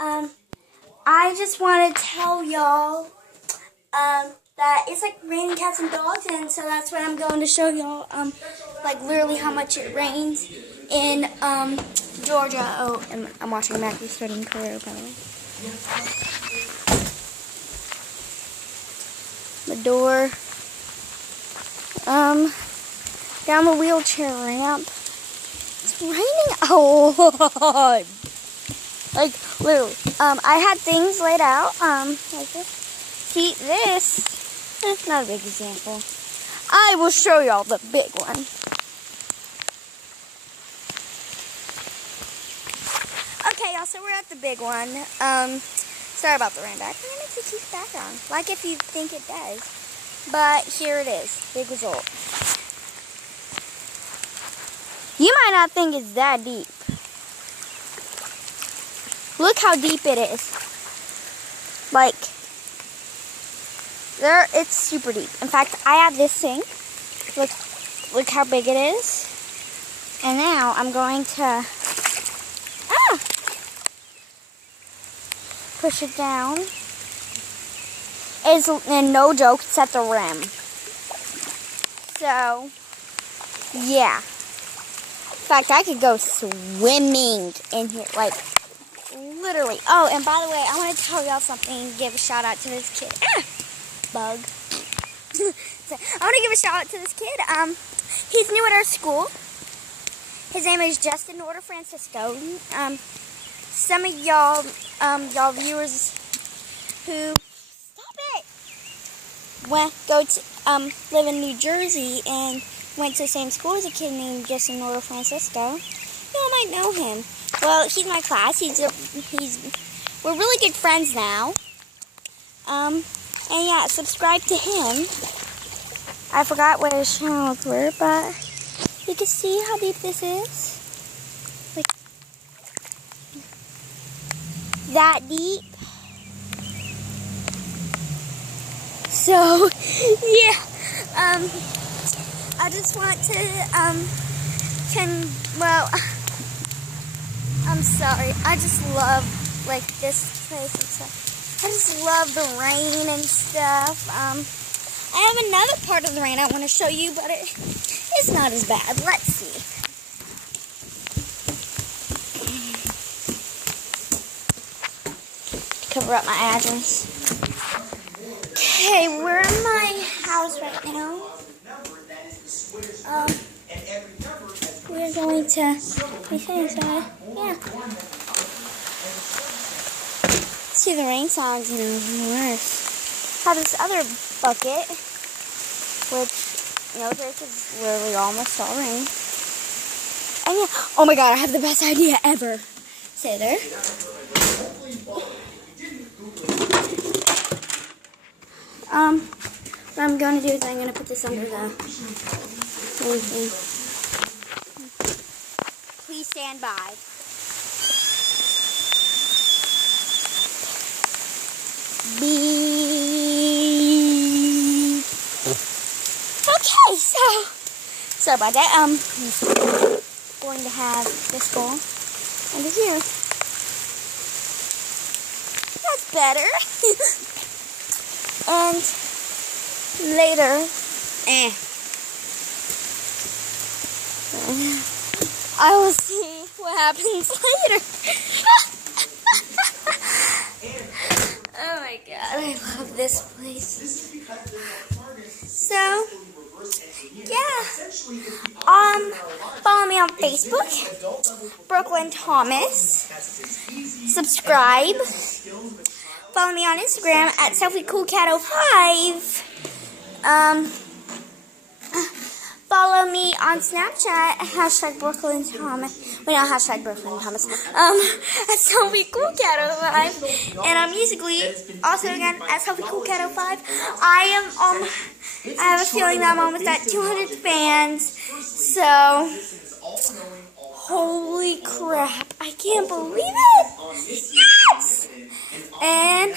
I just want to tell y'all, that it's like raining cats and dogs, and so that's what I'm going to show y'all, like literally how much it rains in, Georgia. Oh, and I'm watching Matthew studying career, by the way. The door, down the wheelchair ramp. It's raining a lot. Like, literally. I had things laid out, like this. See, this, not a big example. I will show y'all the big one. Okay, y'all, so we're at the big one. Sorry about the rain back. It makes a cute background, like if you think it does. But here it is, big result. You might not think it's that deep. Look how deep it is. Like, it's super deep. In fact, I have this thing. Look how big it is. And now I'm going to push it down. And no joke, it's at the rim. So, yeah. In fact, I could go swimming in here, like, literally. Oh, and by the way, I want to tell y'all something. Give a shout out to this kid. Bug. So, I want to give a shout out to this kid. He's new at our school. His name is Justin Order Francisco. Some of y'all, y'all viewers who live in New Jersey and went to the same school as a kid named Justin Order Francisco. Y'all might know him. Well, he's my class. We're really good friends now. And yeah, subscribe to him. I forgot what his channels were, but you can see how deep this is. Like, that deep. So, yeah. I just want to, I'm sorry. I just love, like, this place and stuff. I just love the rain and stuff. I have another part of the rain I want to show you, but it's not as bad. Let's see. Cover up my address. Okay, we're in my house right now. We're going to be inside. Yeah. See the rain songs, worse. Have this other bucket, which, this is literally almost all rain. And yeah, oh my god, I have the best idea ever. Say there. What I'm going to do is I'm going to put this under the thing. Please stand by. Beep. Okay, so sorry about that. I'm going to have this bowl under here. That's better. And later, I will see what happens later. Oh my god, I love this place. So, yeah. Follow me on Facebook, Brooklyn Thomas. Subscribe. Follow me on Instagram at SelfieCoolCat05. Follow me on Snapchat, hashtag Brooklyn Thomas. Wait, not hashtag Brooklyn Thomas. At SelfieCoolCat05. And on Musically, also again, at SelfieCoolCat05. I have a feeling that I'm almost at 200 fans. So, holy crap. I can't believe it. Yes! And